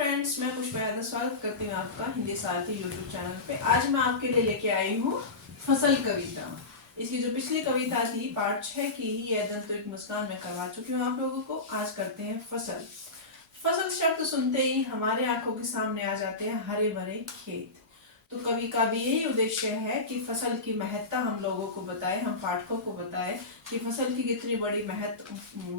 Friends, मैं पुष्पा यादव स्वागत करती हूँ आपका हिंदी सारथी यूट्यूब चैनल पे। आज मैं आपके लिए लेके आई हूँ फसल कविता। इसकी जो पिछली कविता थी पार्ट 6 की ही यह दंत एक मुस्कान में करवा चुकी हूँ आप लोगों को। आज करते हैं फसल। फसल शब्द सुनते ही हमारे आंखों के सामने आ जाते हैं हरे भरे खेत। तो कवि का भी यही उद्देश्य है कि फसल की महत्ता हम लोगों को बताए, हम पाठकों को बताए कि फसल की कितनी बड़ी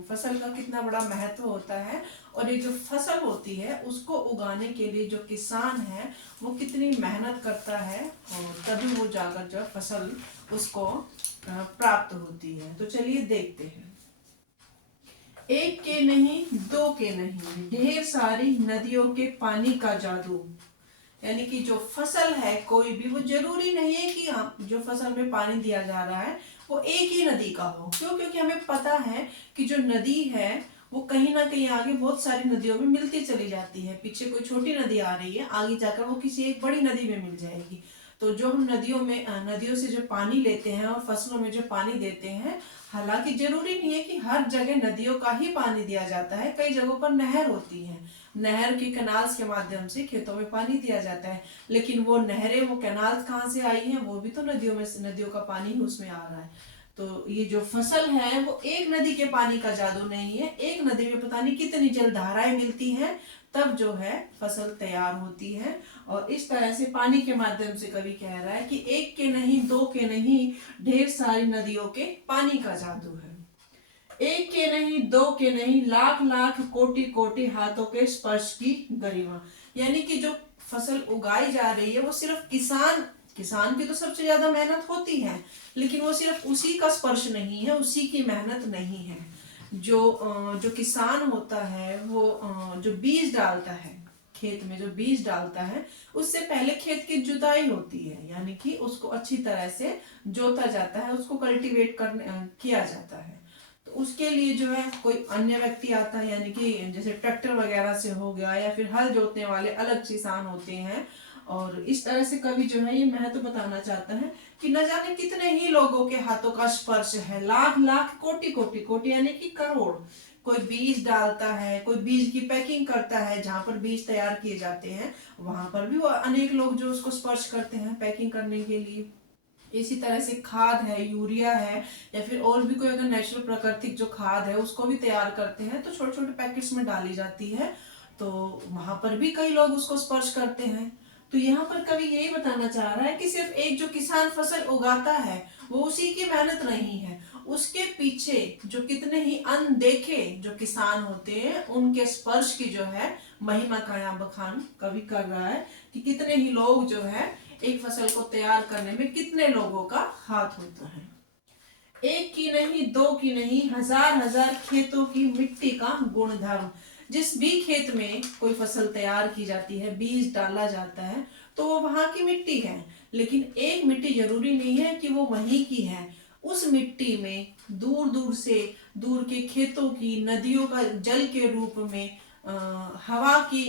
फसल का कितना बड़ा महत्व होता है। और ये जो फसल होती है उसको उगाने के लिए जो किसान है वो कितनी मेहनत करता है और तभी वो जाकर जो फसल उसको प्राप्त होती है। तो चलिए देखते हैं। एक के नहीं, दो के नहीं, ढेर सारी नदियों के पानी का जादू। यानी कि जो फसल है कोई भी, वो जरूरी नहीं है कि हम जो फसल में पानी दिया जा रहा है वो एक ही नदी का हो। क्यों? क्योंकि हमें पता है कि जो नदी है वो कहीं ना कहीं आगे बहुत सारी नदियों में मिलती चली जाती है। पीछे कोई छोटी नदी आ रही है, आगे जाकर वो किसी एक बड़ी नदी में मिल जाएगी। तो जो हम नदियों से जो पानी लेते हैं और फसलों में जो पानी देते हैं, हालांकि जरूरी नहीं है कि हर जगह नदियों का ही पानी दिया जाता है। कई जगहों पर नहर होती है, नहर की कैनाल्स के माध्यम से खेतों में पानी दिया जाता है। लेकिन वो नहरें, वो कैनाल्स कहाँ से आई हैं? वो भी तो नदियों का पानी ही उसमें आ रहा है। तो ये जो फसल है वो एक नदी के पानी का जादू नहीं है। एक नदी में पता नहीं कितनी जलधाराएं मिलती हैं, तब जो है फसल तैयार होती है। और इस तरह से पानी के माध्यम से कवि कह रहा है कि एक के नहीं, दो के नहीं, ढेर सारी नदियों के पानी का जादू है। एक के नहीं, दो के नहीं, लाख लाख कोटि कोटि हाथों के स्पर्श की गरिमा। यानी कि जो फसल उगाई जा रही है वो सिर्फ किसान की तो सबसे ज्यादा मेहनत होती है, लेकिन वो सिर्फ उसी का स्पर्श नहीं है, उसी की मेहनत नहीं है। जो किसान होता है वो जो बीज डालता है, खेत में जो बीज डालता है, उससे पहले खेत की जुताई होती है। यानी कि उसको अच्छी तरह से जोता जाता है, उसको कल्टीवेट किया जाता है। तो उसके लिए जो है कोई अन्य व्यक्ति आता है, यानी कि जैसे ट्रैक्टर वगैरह से हो गया, या फिर हल जोतने वाले अलग किसान होते हैं। और इस तरह से कवि जो है ये महत्व बताना चाहता है कि न जाने कितने ही लोगों के हाथों का स्पर्श है। लाख लाख कोटि कोटि कोटि यानी कि करोड़। कोई बीज डालता है, कोई बीज की पैकिंग करता है, जहां पर बीज तैयार किए जाते हैं वहां पर भी वो अनेक लोग जो उसको स्पर्श करते हैं पैकिंग करने के लिए। इसी तरह से खाद है, यूरिया है, या फिर और भी कोई अगर नेचुरल प्राकृतिक जो खाद है उसको भी तैयार करते हैं तो छोटे छोटे पैकेट्स में डाली जाती है। तो वहां पर भी कई लोग उसको स्पर्श करते हैं। तो यहाँ पर कवि यही बताना चाह रहा है कि सिर्फ एक जो किसान फसल उगाता है वो उसी की मेहनत नहीं है, उसके पीछे जो कितने ही अनदेखे जो किसान होते हैं उनके स्पर्श की जो है महिमा का यहाँ बखान कवि कर रहा है कि कितने ही लोग जो है एक फसल को तैयार करने में कितने लोगों का हाथ होता है। एक की नहीं, दो की नहीं, हजार हजार खेतों की मिट्टी का गुणधर्म। जिस भी खेत में कोई फसल तैयार की जाती है, बीज डाला जाता है, तो वो वहां की मिट्टी है। लेकिन एक मिट्टी जरूरी नहीं है कि वो वहीं की है। उस मिट्टी में दूर दूर से, दूर के खेतों की, नदियों का जल के रूप में हवा की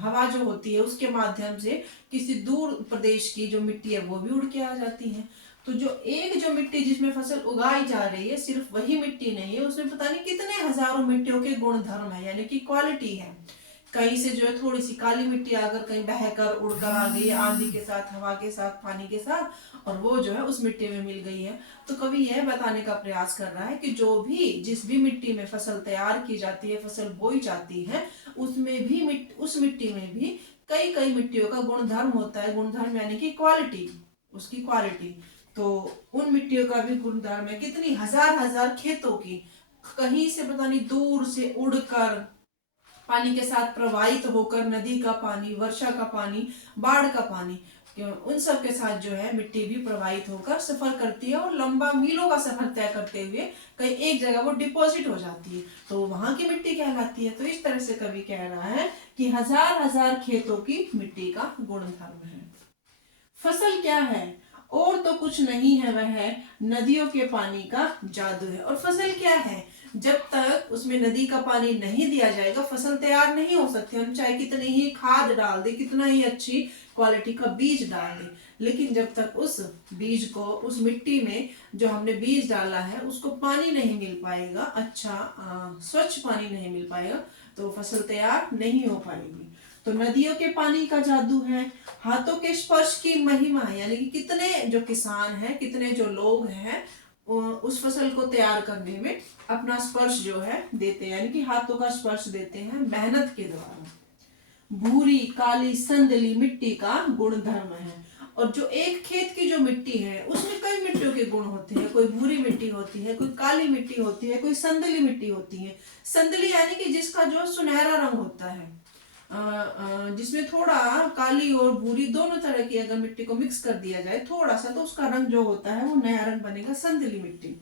हवा जो होती है उसके माध्यम से किसी दूर प्रदेश की जो मिट्टी है वो भी उड़ के आ जाती है। तो जो मिट्टी जिसमें फसल उगाई जा रही है सिर्फ वही मिट्टी नहीं है, उसमें पता नहीं कितने हजारों मिट्टियों के गुण धर्म है, यानी कि क्वालिटी है। कहीं से जो है थोड़ी सी काली मिट्टी आकर कहीं बहकर उड़कर आ गई, आंधी के साथ, हवा के साथ, पानी के साथ, और वो जो है उस मिट्टी में मिल गई है। तो कवि यह बताने का प्रयास कर रहा है कि जिस भी मिट्टी में फसल तैयार की जाती है, फसल बोई जाती है, उस मिट्टी में भी कई कई मिट्टियों का गुणधर्म होता है। गुणधर्म यानी कि क्वालिटी, उसकी क्वालिटी। तो उन मिट्टियों का भी गुणधर्म है कितनी हजार हजार खेतों की, कहीं से पता नहीं दूर से उड़कर पानी के साथ प्रवाहित होकर, नदी का पानी, वर्षा का पानी, बाढ़ का पानी, उन सब के साथ जो है मिट्टी भी प्रवाहित होकर सफर करती है और लंबा मीलों का सफर तय करते हुए कहीं एक जगह वो डिपॉजिट हो जाती है, तो वहां की मिट्टी कहलाती है। तो इस तरह से कवि कह रहा है कि हजार हजार खेतों की मिट्टी का गुणधर्म है। फसल क्या है? और तो कुछ नहीं है, वह है नदियों के पानी का जादू है। और फसल क्या है? जब तक उसमें नदी का पानी नहीं दिया जाएगा फसल तैयार नहीं हो सकती। हम चाहे कितनी ही खाद डाल दे, कितना ही अच्छी क्वालिटी का बीज डाल दे, लेकिन जब तक उस बीज को, उस मिट्टी में जो हमने बीज डाला है उसको पानी नहीं मिल पाएगा, अच्छा स्वच्छ पानी नहीं मिल पाएगा, तो फसल तैयार नहीं हो पाएगी। तो नदियों के पानी का जादू है, हाथों के स्पर्श की महिमा है, यानी कि कितने जो किसान हैं, कितने जो लोग हैं उस फसल को तैयार करने में अपना स्पर्श जो है देते हैं, यानी कि हाथों का स्पर्श देते हैं मेहनत के द्वारा। भूरी काली संदली मिट्टी का गुणधर्म है। और जो एक खेत की जो मिट्टी है उसमें कई मिट्टियों के गुण होते हैं, कोई भूरी मिट्टी होती है, कोई काली मिट्टी होती है, कोई संदली मिट्टी होती है। संदली यानी कि जिसका जो सुनहरा रंग होता है, जिसमें थोड़ा काली और भूरी दोनों तरह की अगर मिट्टी को मिक्स कर दिया जाए थोड़ा सा, तो उसका रंग जो होता है वो नया रंग बनेगा, संदली मिट्टी।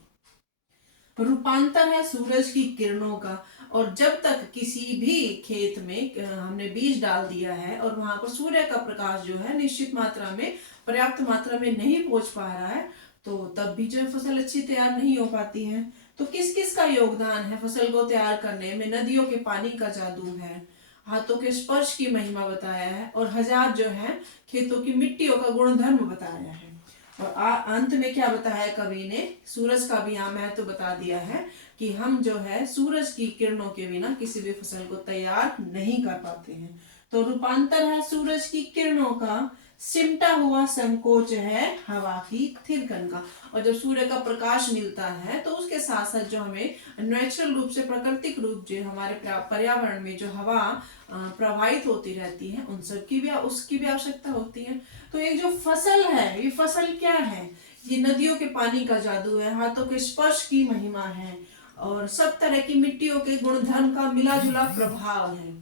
रूपांतर है सूरज की किरणों का। और जब तक किसी भी खेत में हमने बीज डाल दिया है और वहां पर सूर्य का प्रकाश जो है निश्चित मात्रा में, पर्याप्त मात्रा में नहीं पहुंच पा रहा है, तो तब भी जो फसल अच्छी तैयार नहीं हो पाती है। तो किस किस का योगदान है फसल को तैयार करने में? नदियों के पानी का जादू है, हाथों के स्पर्श की महिमा बताया है, और हजार जो है खेतों की मिट्टियों का गुणधर्म बताया है। और अंत में क्या बताया कवि ने? सूरज का भी यहाँ महत्व बता दिया है कि हम जो है सूरज की किरणों के बिना किसी भी फसल को तैयार नहीं कर पाते हैं। तो रूपांतर है सूरज की किरणों का, सिमटा हुआ संकोच है हवा की थिरकन का। और जब सूर्य का प्रकाश मिलता है तो उसके साथ साथ जो हमें नेचुरल रूप से, प्राकृतिक रूप जो हमारे पर्यावरण में जो हवा प्रवाहित होती रहती है उन सब की भी, उसकी भी आवश्यकता होती है। तो ये जो फसल है, ये फसल क्या है? ये नदियों के पानी का जादू है, हाथों के स्पर्श की महिमा है, और सब तरह की मिट्टियों के गुणधर्म का मिला जुला प्रभाव है।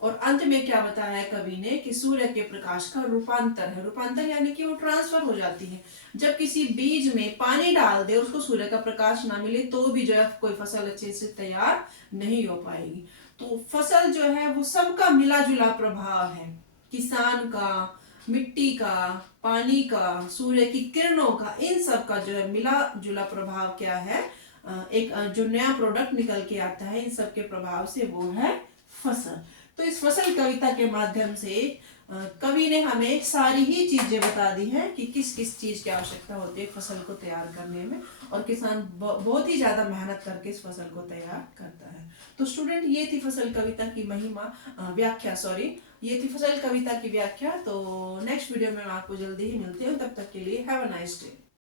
और अंत में क्या बताया है कवि ने कि सूर्य के प्रकाश का रूपांतर है। रूपांतर यानी कि वो ट्रांसफर हो जाती है। जब किसी बीज में पानी डाल दे, उसको सूर्य का प्रकाश ना मिले, तो भी जो है कोई फसल अच्छे से तैयार नहीं हो पाएगी। तो फसल जो है वो सबका मिला जुला प्रभाव है, किसान का, मिट्टी का, पानी का, सूर्य की किरणों का, इन सब का जो है मिला जुला प्रभाव क्या है? एक जो नया प्रोडक्ट निकल के आता है इन सब के प्रभाव से, वो है फसल। तो इस फसल कविता के माध्यम से कवि ने हमें सारी ही चीजें बता दी हैं कि किस किस चीज की आवश्यकता होती है फसल को तैयार करने में, और किसान बहुत ही ज्यादा मेहनत करके इस फसल को तैयार करता है। तो स्टूडेंट, ये थी फसल कविता की महिमा, व्याख्या, सॉरी, ये थी फसल कविता की व्याख्या। तो नेक्स्ट वीडियो में मैं आपको जल्दी ही मिलती हूँ, तब तक के लिए हैव अ नाइस डे।